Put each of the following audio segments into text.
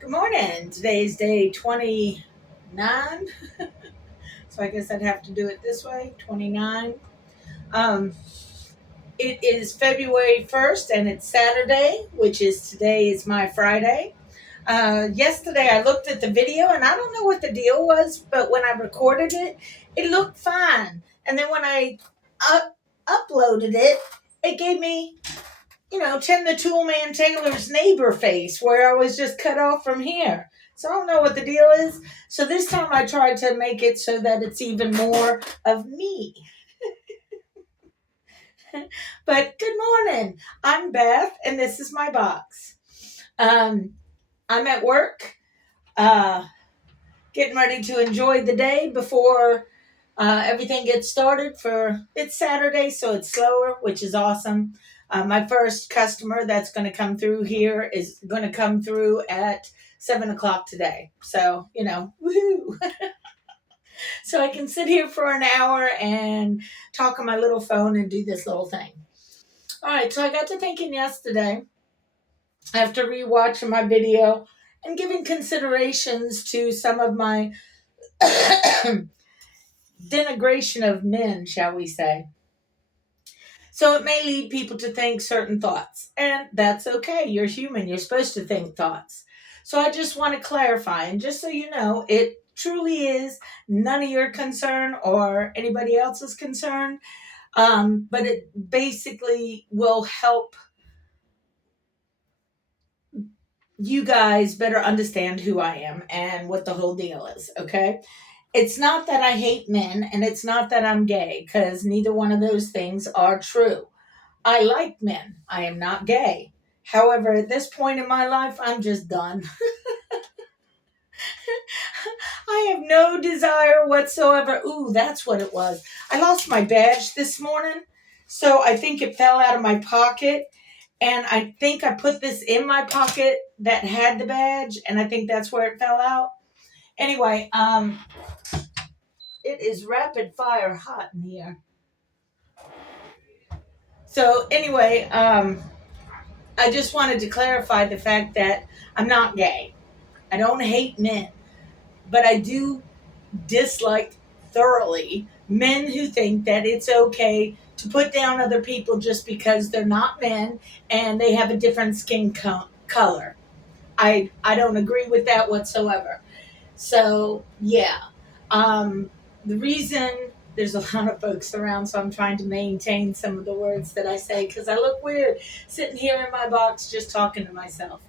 Good morning. Today's day 29. So I guess I'd have to do it this way 29. Um, it is February 1st and it's Saturday, which is today is my Friday. Yesterday I looked at the video and I don't know what the deal was, but when I recorded it, it looked fine. And then when I uploaded it, it gave me Tim the Toolman Taylor's neighbor face where I was just cut off from here. So I don't know what the deal is. So this time I tried to make it so that it's even more of me. But good morning. I'm Beth, and this is my box. Um, I'm at work, uh, getting ready to enjoy the day before everything gets started. For it's Saturday, so it's slower, which is awesome. My first customer that's going to come through here is going to come through at 7 o'clock today. So woohoo! So I can sit here for an hour and talk on my little phone and do this little thing. All right, so I got to thinking yesterday after rewatching my video and giving considerations to some of my denigration of men, shall we say. So it may lead people to think certain thoughts, and that's okay. You're human, you're supposed to think thoughts. So I just want to clarify, and just so you know, it truly is none of your concern or anybody else's concern, but it basically will help you guys better understand who I am and what the whole deal is, okay? It's not that I hate men, and it's not that I'm gay, because neither one of those things are true. I like men. I am not gay. However, at this point in my life, I'm just done. I have no desire whatsoever. Ooh, that's what it was. I lost my badge this morning, so I think it fell out of my pocket. And I think I put this in my pocket that had the badge, and I think that's where it fell out. Anyway, it is rapid fire hot in here. So anyway, I just wanted to clarify the fact that I'm not gay. I don't hate men, but I do dislike thoroughly men who think that it's okay to put down other people just because they're not men and they have a different skin color. I don't agree with that whatsoever. So yeah, the reason there's a lot of folks around, so I'm trying to maintain some of the words that I say because I look weird sitting here in my box just talking to myself,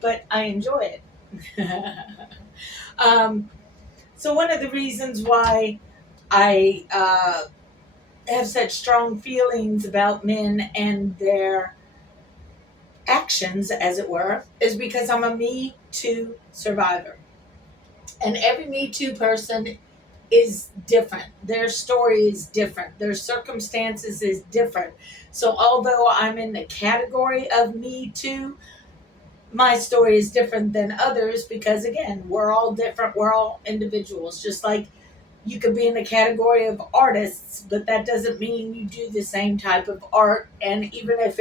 but I enjoy it. um, so one of the reasons why I have such strong feelings about men and their actions, as it were, is because I'm a Me Too survivor. And every Me Too person is different. Their story is different. Their circumstances is different. So although I'm in the category of Me Too, my story is different than others because again, we're all different. We're all individuals. Just like you could be in the category of artists, but that doesn't mean you do the same type of art. And even if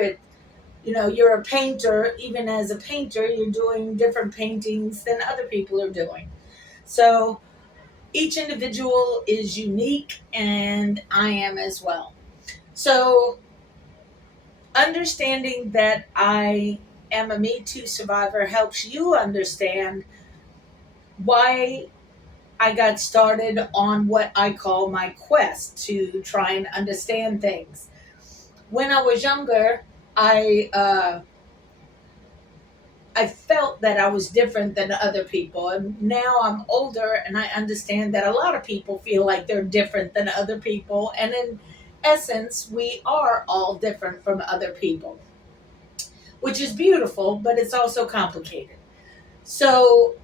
you're a painter, even as a painter, you're doing different paintings than other people are doing. So each individual is unique, and I am as well. So, understanding that I am a Me Too survivor helps you understand why I got started on what I call my quest to try and understand things. When I was younger, I felt that I was different than other people. And now I'm older and I understand that a lot of people feel like they're different than other people. And in essence, we are all different from other people, which is beautiful, but it's also complicated. So,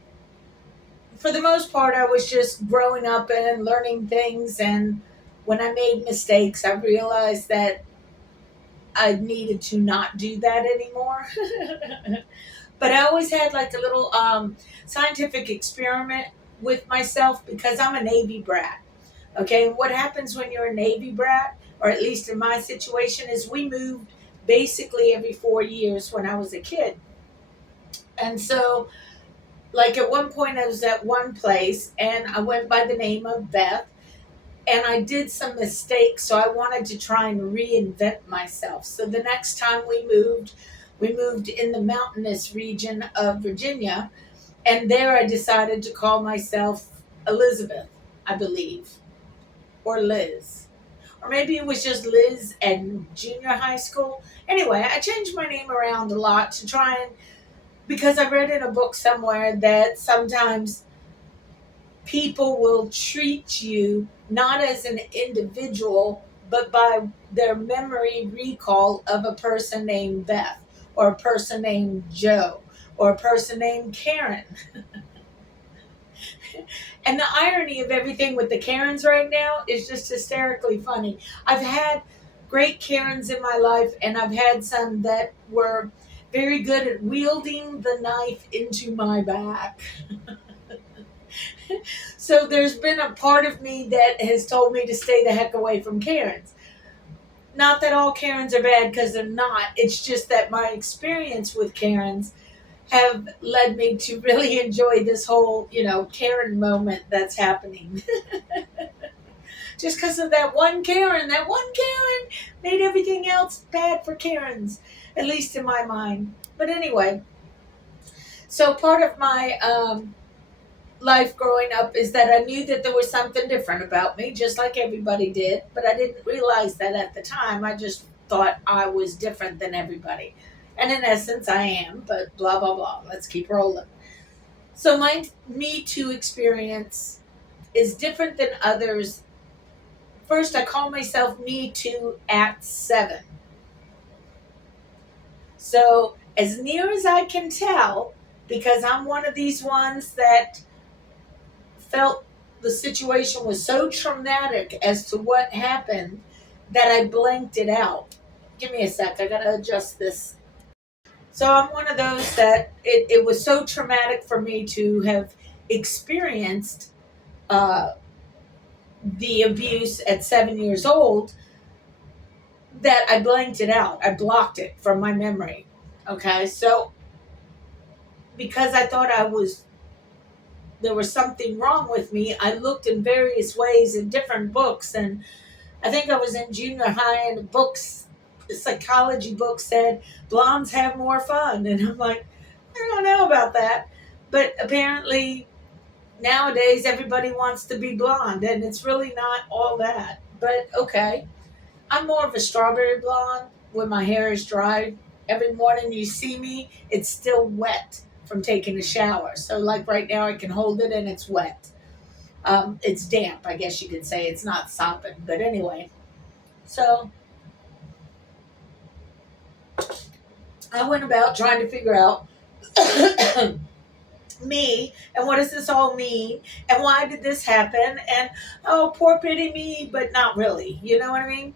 for the most part, I was just growing up and learning things. And when I made mistakes, I realized that I needed to not do that anymore. But I always had like a little scientific experiment with myself because I'm a Navy brat. Okay, and what happens when you're a Navy brat, or at least in my situation, is we moved basically every 4 years when I was a kid. And so like at one point I was at one place and I went by the name of Beth, and I did some mistakes, so I wanted to try and reinvent myself. So the next time we moved in the mountainous region of Virginia, and there I decided to call myself Elizabeth, I believe, or Liz. Or maybe it was just Liz and junior high school. Anyway, I changed my name around a lot to try and, because I read in a book somewhere that sometimes people will treat you not as an individual, but by their memory recall of a person named Beth, or a person named Joe, or a person named Karen. And the irony of everything with the Karens right now is just hysterically funny. I've had great Karens in my life, and I've had some that were very good at wielding the knife into my back. So there's been a part of me that has told me to stay the heck away from Karens. Not that all Karens are bad, because they're not. It's just that my experience with Karens have led me to really enjoy this whole, Karen moment that's happening. Just because of that one Karen. That one Karen made everything else bad for Karens, at least in my mind. But anyway, so part of my life growing up is that I knew that there was something different about me, just like everybody did, but I didn't realize that at the time. I just thought I was different than everybody. And in essence, I am, but blah, blah, blah. Let's keep rolling. So my Me Too experience is different than others. First, I call myself Me Too at 7. So, as near as I can tell, because I'm one of these ones that felt the situation was so traumatic as to what happened that I blanked it out. Give me a sec, I gotta adjust this. So I'm one of those that it was so traumatic for me to have experienced uh, the abuse at 7 years old that I blanked it out. I blocked it from my memory. Okay, so because I thought there was something wrong with me, I looked in various ways in different books, and I think I was in junior high, and the psychology book said blondes have more fun, and I'm like, I don't know about that, but apparently nowadays everybody wants to be blonde, and it's really not all that. But okay, I'm more of a strawberry blonde when my hair is dry. Every morning you see me, it's still wet from taking a shower. So like right now, I can hold it and it's wet. It's damp, I guess you could say. It's not sopping, but anyway. So I went about trying to figure out me and what does this all mean and why did this happen, and oh, poor pity me, but not really. You know what I mean?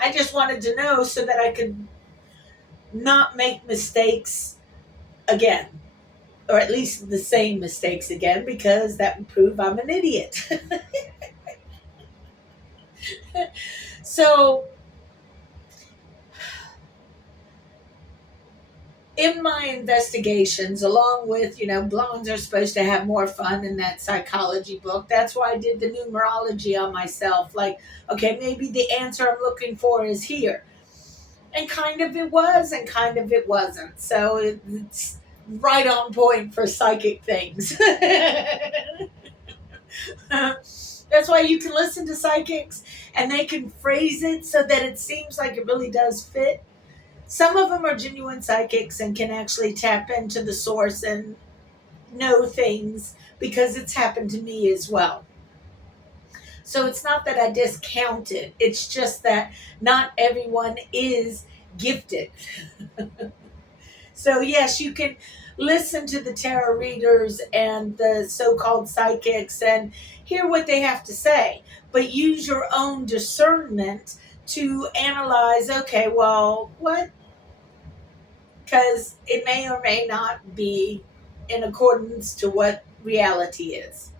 I just wanted to know so that I could not make mistakes again, or at least the same mistakes again, because that would prove I'm an idiot. So in my investigations, along with, blondes are supposed to have more fun in that psychology book. That's why I did the numerology on myself. Like, okay, maybe the answer I'm looking for is here. And kind of it was, and kind of it wasn't. So it's right on point for psychic things. That's why you can listen to psychics and they can phrase it so that it seems like it really does fit. Some of them are genuine psychics and can actually tap into the source and know things, because it's happened to me as well. So it's not that I discount it. It's just that not everyone is gifted. So yes, you can listen to the tarot readers and the so-called psychics and hear what they have to say, but use your own discernment to analyze, okay, well, what? Because it may or may not be in accordance to what reality is.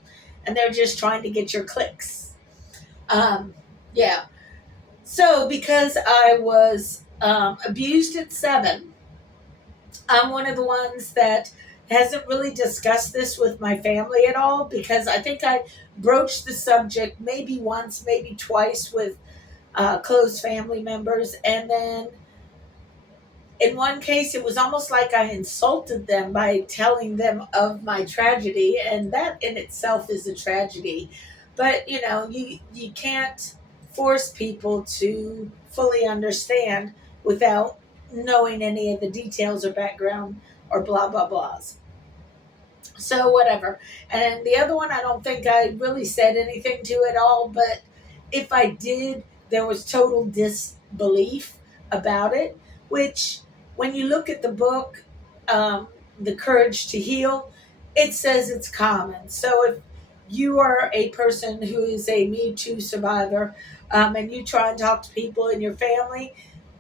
And they're just trying to get your clicks. Yeah. So because I was abused at 7, I'm one of the ones that hasn't really discussed this with my family at all, because I think I broached the subject maybe once, maybe twice with close family members. And then in one case, it was almost like I insulted them by telling them of my tragedy. And that in itself is a tragedy. But, you can't force people to fully understand without knowing any of the details or background or blah, blah, blahs. So whatever. And the other one, I don't think I really said anything to at all. But if I did, there was total disbelief about it. Which, when you look at the book, The Courage to Heal, it says it's common. So if you are a person who is a Me Too survivor, and you try and talk to people in your family,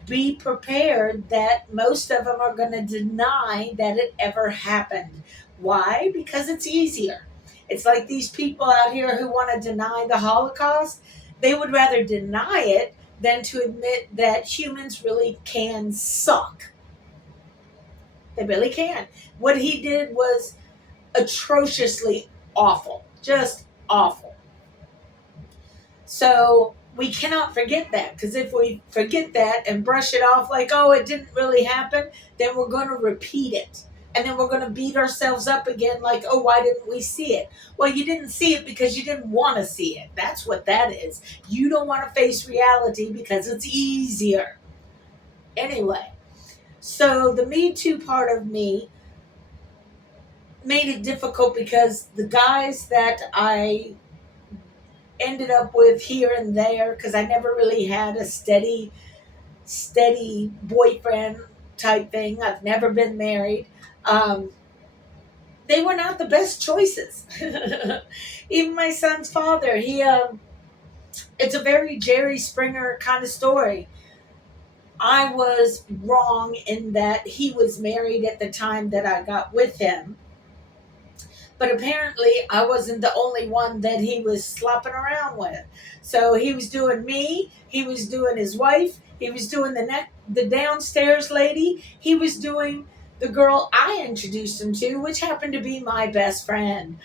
be prepared that most of them are going to deny that it ever happened. Why? Because it's easier. It's like these people out here who want to deny the Holocaust. They would rather deny it than to admit that humans really can suck. They really can. What he did was atrociously awful. Just awful. So we cannot forget that, because if we forget that and brush it off like, oh, it didn't really happen, then we're going to repeat it. And then we're going to beat ourselves up again like, oh, why didn't we see it? Well, you didn't see it because you didn't want to see it. That's what that is. You don't want to face reality because it's easier. Anyway, so the Me Too part of me made it difficult because the guys that I ended up with here and there, because I never really had a steady boyfriend type thing. I've never been married. They were not the best choices. Even my son's father, it's a very Jerry Springer kind of story. I was wrong in that he was married at the time that I got with him. But apparently, I wasn't the only one that he was slopping around with. So he was doing me. He was doing his wife. He was doing the downstairs lady. He was doing the girl I introduced him to, which happened to be my best friend.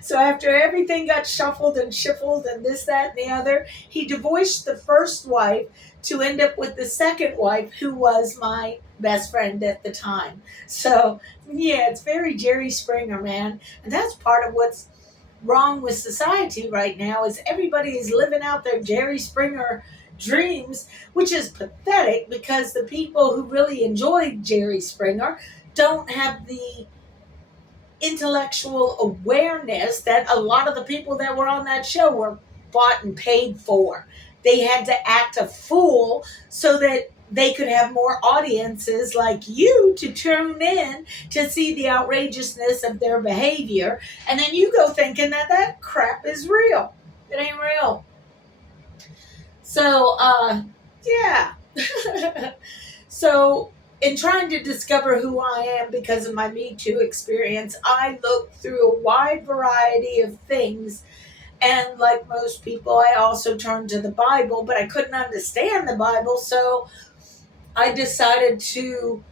So after everything got shuffled and shuffled and this, that, and the other, he divorced the first wife to end up with the second wife, who was my best friend at the time. So yeah, it's very Jerry Springer, man. And that's part of what's wrong with society right now, is everybody is living out their Jerry Springer dreams, which is pathetic, because the people who really enjoy Jerry Springer don't have the intellectual awareness that a lot of the people that were on that show were bought and paid for. They had to act a fool so that they could have more audiences like you to tune in to see the outrageousness of their behavior. And then you go thinking that that crap is real. It ain't real. So, yeah. So, in trying to discover who I am because of my Me Too experience, I looked through a wide variety of things. And like most people, I also turned to the Bible, but I couldn't understand the Bible. So I decided to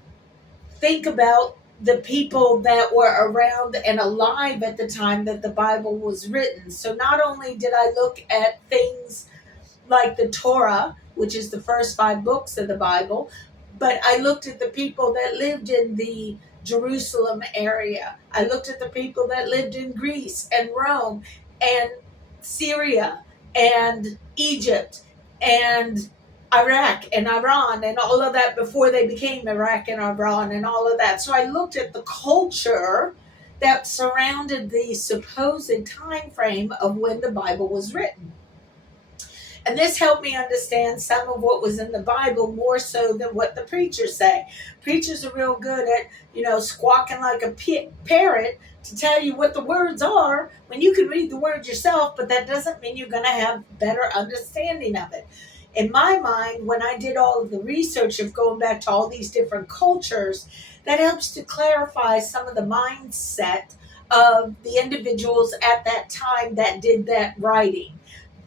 think about the people that were around and alive at the time that the Bible was written. So not only did I look at things like the Torah, which is the first 5 books of the Bible, but I looked at the people that lived in the Jerusalem area. I looked at the people that lived in Greece and Rome and Syria and Egypt and Iraq and Iran and all of that before they became Iraq and Iran and all of that. So I looked at the culture that surrounded the supposed time frame of when the Bible was written. And this helped me understand some of what was in the Bible more so than what the preachers say. Preachers are real good at, squawking like a parrot to tell you what the words are when you can read the words yourself, but that doesn't mean you're going to have better understanding of it. In my mind, when I did all of the research of going back to all these different cultures, that helps to clarify some of the mindset of the individuals at that time that did that writing.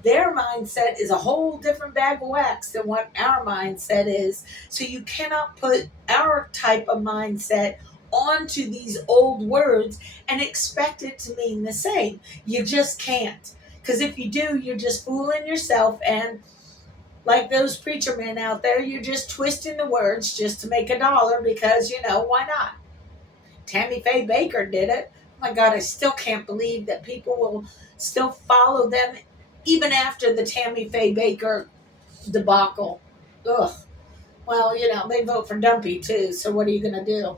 Their mindset is a whole different bag of wax than what our mindset is. So you cannot put our type of mindset onto these old words and expect it to mean the same. You just can't. Because if you do, you're just fooling yourself. And like those preacher men out there, you're just twisting the words just to make $1 because, why not? Tammy Faye Baker did it. Oh my God, I still can't believe that people will still follow them even after the Tammy Faye Baker debacle. Ugh. Well, they vote for Dumpy too, so what are you going to do?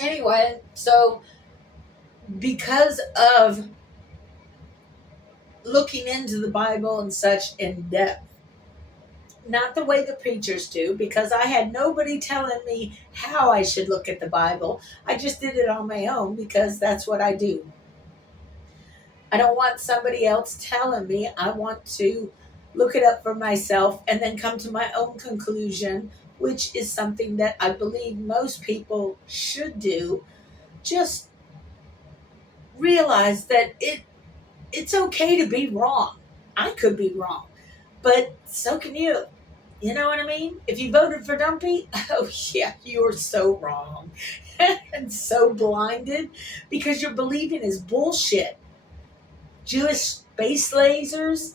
Anyway, so because of looking into the Bible and such in depth, not the way the preachers do, because I had nobody telling me how I should look at the Bible. I just did it on my own because that's what I do. I don't want somebody else telling me. I want to look it up for myself and then come to my own conclusion, which is something that I believe most people should do. Just realize that it's okay to be wrong. I could be wrong, but so can you. You know what I mean? If you voted for Dumpy, oh yeah, you're so wrong and so blinded because you're believing his bullshit. Jewish space lasers,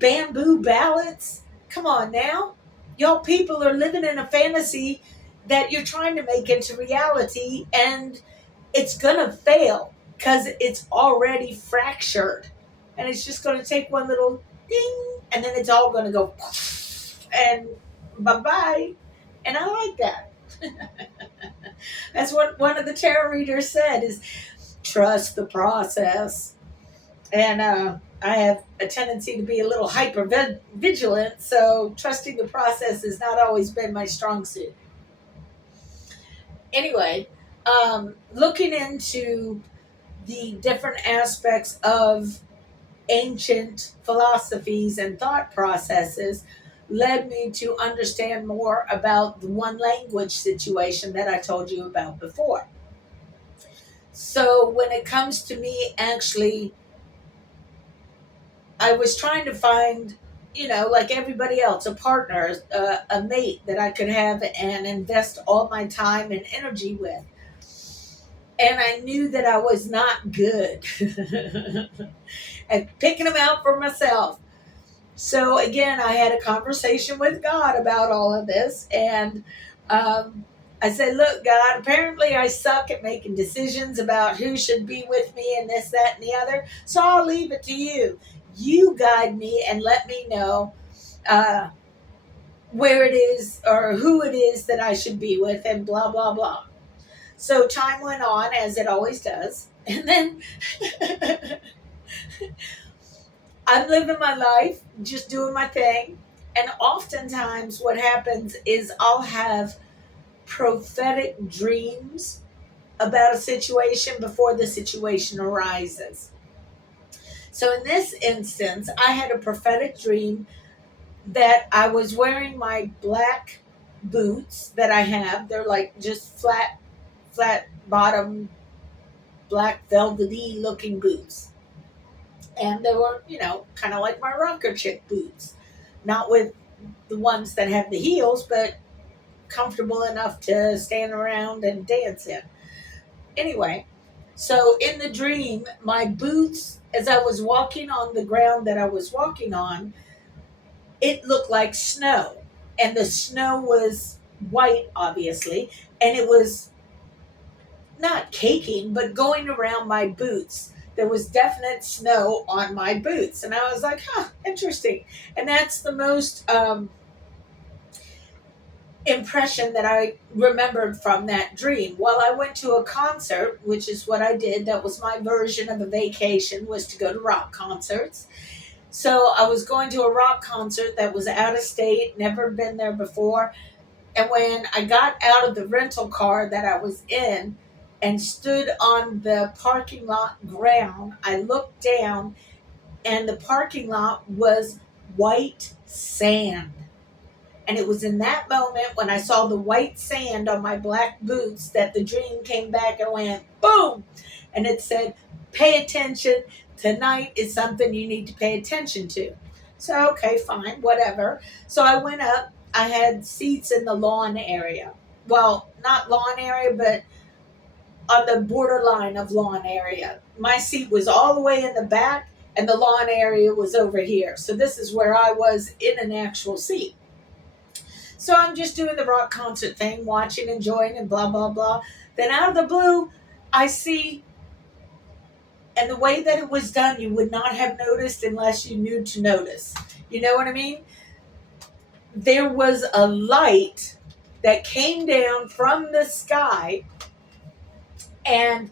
bamboo ballots. Come on now. Y'all people are living in a fantasy that you're trying to make into reality, and it's going to fail because it's already fractured. And it's just going to take one little ding, and then it's all going to go and bye-bye. And I like that. That's what one of the tarot readers said is trust the process. And I have a tendency to be a little hyper vigilant, so trusting the process has not always been my strong suit. Anyway, looking into the different aspects of ancient philosophies and thought processes led me to understand more about the one language situation that I told you about before. So when it comes to me actually, I was trying to find, like everybody else, a partner, a mate that I could have and invest all my time and energy with. And I knew that I was not good at picking them out for myself. So again, I had a conversation with God about all of this. And I said, look, God, apparently I suck at making decisions about who should be with me and this, that, and the other. So I'll leave it to you. You guide me and let me know where it is or who it is that I should be with and blah, blah, blah. So time went on, as it always does. And then I'm living my life, just doing my thing. And oftentimes what happens is I'll have prophetic dreams about a situation before the situation arises. So in this instance, I had a prophetic dream that I was wearing my black boots that I have. They're like just flat bottom, black velvety looking boots. And they were, kind of like my rocker chick boots. Not with the ones that have the heels, but comfortable enough to stand around and dance in. Anyway, so in the dream, my boots, as I was walking on the ground that I was walking on, it looked like snow. And the snow was white, obviously, and it was not caking, but going around my boots. There was definite snow on my boots. And I was like, interesting. And that's the most impression that I remembered from that dream. Well, I went to a concert, which is what I did. That was my version of a vacation, was to go to rock concerts. So I was going to a rock concert that was out of state, never been there before. And when I got out of the rental car that I was in and stood on the parking lot ground, I looked down and the parking lot was white sand. And it was in that moment when I saw the white sand on my black boots that the dream came back and went boom. And it said, pay attention. Tonight is something you need to pay attention to. So, okay, fine, whatever. So I went up I had seats in the lawn area. Well, not lawn area, but on the borderline of lawn area. My seat was all the way in the back, and the lawn area was over here. So this is where I was in an actual seat. So I'm just doing the rock concert thing, watching, enjoying, and blah, blah, blah. Then out of the blue, I see, and the way that it was done, you would not have noticed unless you knew to notice. You know what I mean? There was a light that came down from the sky and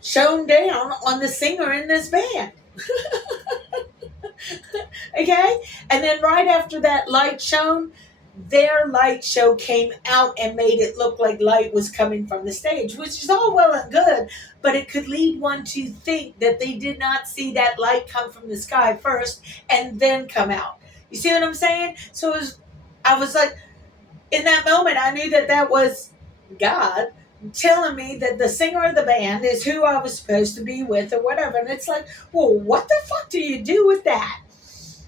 shone down on the singer in this band. Okay? And then right after that light shone, their light show came out and made it look like light was coming from the stage, which is all well and good, but it could lead one to think that they did not see that light come from the sky first and then come out. You see what I'm saying? So I was like, in that moment, I knew that that was God telling me that the singer of the band is who I was supposed to be with or whatever. And it's like, well, what the fuck do you do with that?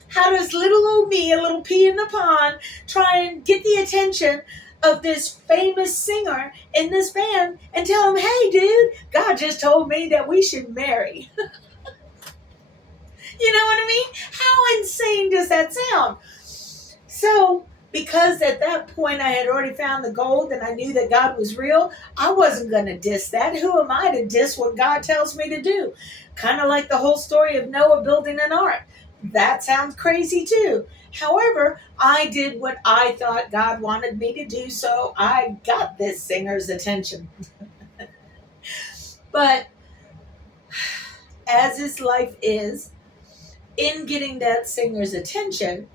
How does little old me, a little pea in the pond, try and get the attention of this famous singer in this band and tell him, hey, dude, God just told me that we should marry. You know what I mean? How insane does that sound? So, because at that point I had already found the gold and I knew that God was real, I wasn't going to diss that. Who am I to diss what God tells me to do? Kind of like the whole story of Noah building an ark. That sounds crazy too. However, I did what I thought God wanted me to do, so I got this singer's attention. But as his life is, in getting that singer's attention,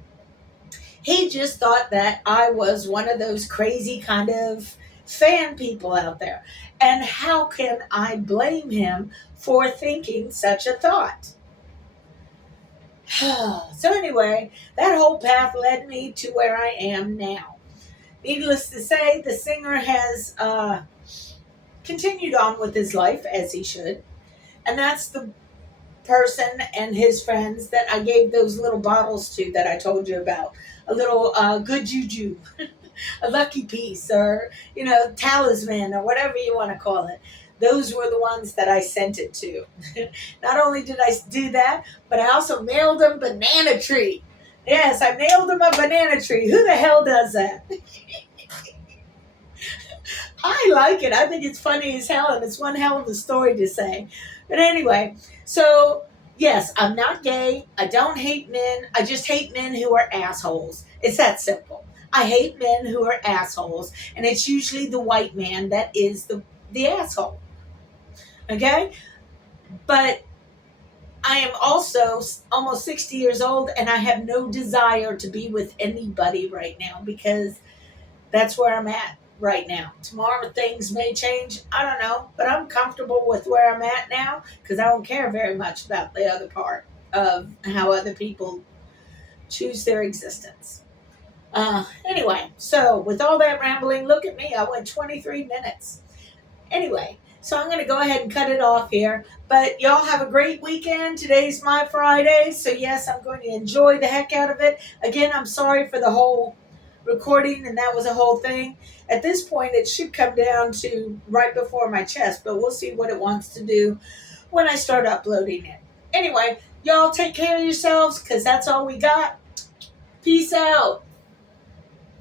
he just thought that I was one of those crazy kind of fan people out there. And how can I blame him for thinking such a thought? So anyway, that whole path led me to where I am now. Needless to say, the singer has continued on with his life as he should. And that's the person and his friends that I gave those little bottles to that I told you about. A little good juju, a lucky piece, or, talisman, or whatever you want to call it. Those were the ones that I sent it to. Not only did I do that, but I also mailed them banana tree. Yes, I mailed them a banana tree. Who the hell does that? I like it. I think it's funny as hell, and it's one hell of a story to say. But anyway, so yes, I'm not gay. I don't hate men. I just hate men who are assholes. It's that simple. I hate men who are assholes, and it's usually the white man that is the asshole. Okay? But I am also almost 60 years old, and I have no desire to be with anybody right now because that's where I'm at right now. Tomorrow things may change. I don't know, but I'm comfortable with where I'm at now because I don't care very much about the other part of how other people choose their existence. Anyway, so with all that rambling, look at me. I went 23 minutes. Anyway, so I'm going to go ahead and cut it off here. But y'all have a great weekend. Today's my Friday. So yes, I'm going to enjoy the heck out of it. Again, I'm sorry for the whole recording, and that was a whole thing. At this point, it should come down to right before my chest, but we'll see what it wants to do when I start uploading it. Anyway, y'all take care of yourselves because that's all we got. Peace out.